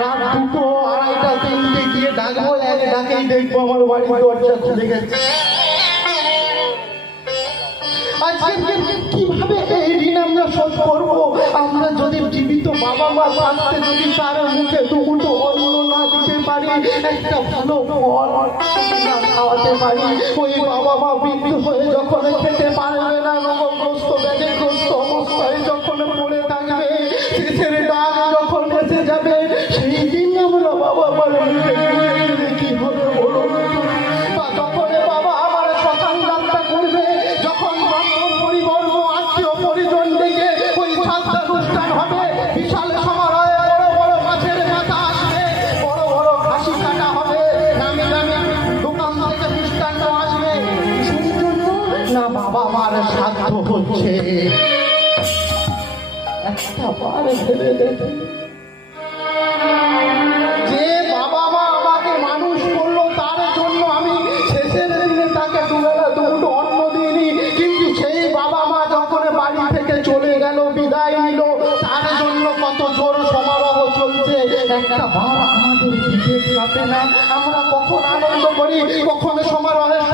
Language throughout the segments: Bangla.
রাত দুটো আড়াইটা তিনটে গিয়ে ডাকবো, এক ডাকেই দেখব আমার বাড়ির দরজা খুলে গেছে। আজকে কীভাবে আমরা শোধ করব? আমরা যদি জীবিত বাবা মা থাকতে, যদি তার মুখে দুমুটো অন্ন না দিতে পারি, একটা ভালো খাওয়াতে পারি, ওই বাবা মা বৃদ্ধ হয়ে যখন খেতে না বাবা মার সাধ্য হচ্ছে যে বাবা মা আমাকে মানুষ করল, তার জন্য আমি শেষের দিনে তাকে দুবেলা দুটো অন্ন দিইনি। কিন্তু সেই বাবা মা যখন বাড়ি থেকে চলে গেল, বিদায় নিল, তার জন্য কত জোর সমারোহ চলছে। একটা বার আমাদের দিকে কাটে না। আমরা কখন আনন্দ করি, কখন সমারোহের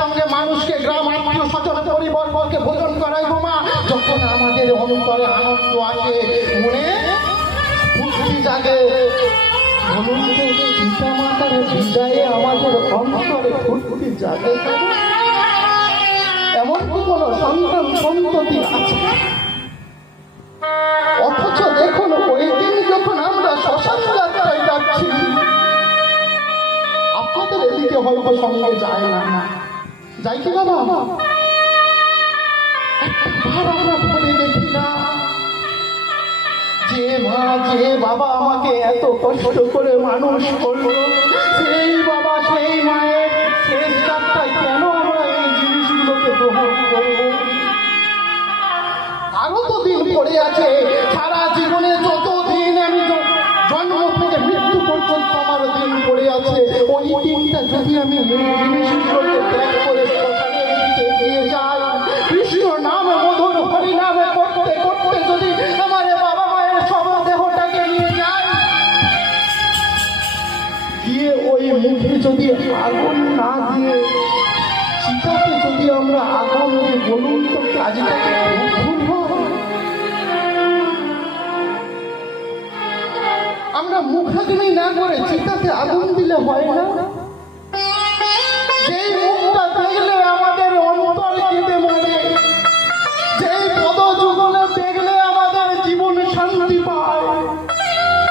ভোজন করাই মা, যখন আমাদের অন্তরে আনন্দ আসে, মনে ফুর্তি জাগে। এমন আছে? অথচ দেখুন, ওই দিন যখন আমরা শ্মশান যাত্রায় যাচ্ছি, আপনাদের এদিকে হয়তো সঙ্গে যায় না। যাই কি বাবা? আমাকে এত কষ্ট করে মানুষ করল, সেই বাবা সেই মায়ের কেন আমরা এই জিনিসগুলোকে গ্রহণ আরও তো দিন পড়ে আছে, সারা জীবনে যত দিন আমি জন্ম থেকে মৃত্যু পর্যন্ত আমার দিন পড়ে আছে, ওই দিনটা যদি আমি গিয়ে ওই মুখে যদি আগুন না দিয়ে, চিতাতে যদি আমরা আগুন দিয়ে বলুন তো কাজটাকে আমরা মুখাগ্নি না করে চিতাতে আগুন দিলে হয় না।